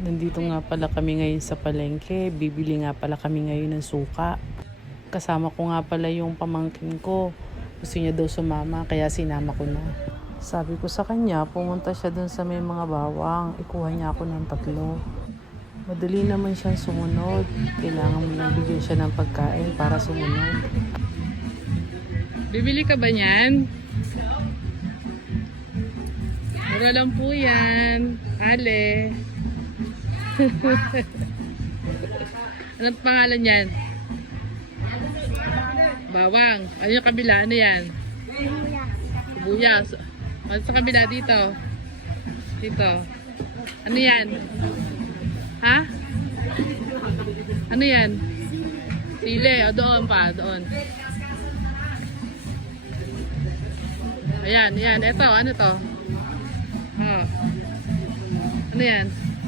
Nandito nga pala kami ngayon sa palengke. Bibili nga pala kami ngayon ng suka. Kasama ko nga pala yung pamangkin ko. Gusto niya daw sumama kaya sinama ko na. Sabi ko sa kanya, pumunta siya dun sa may mga bawang. Ikuha niya ako ng 3. Madali naman siyang sumunod. Kailangan mo lang bigyan siya ng pagkain para sumunod. Bibili ka ba niyan? Mura lang po yan. Ale. Anong pangalan yan? Bawang. Ano yung kabila? Ano yan? Sibuyas. Ano sa kabila dito? Dito. Ano yan? Ha? Ano yan? Sili. O doon pa. Doon. Ayan. Ayan. Ito. Ano to? Oh. Ano yan?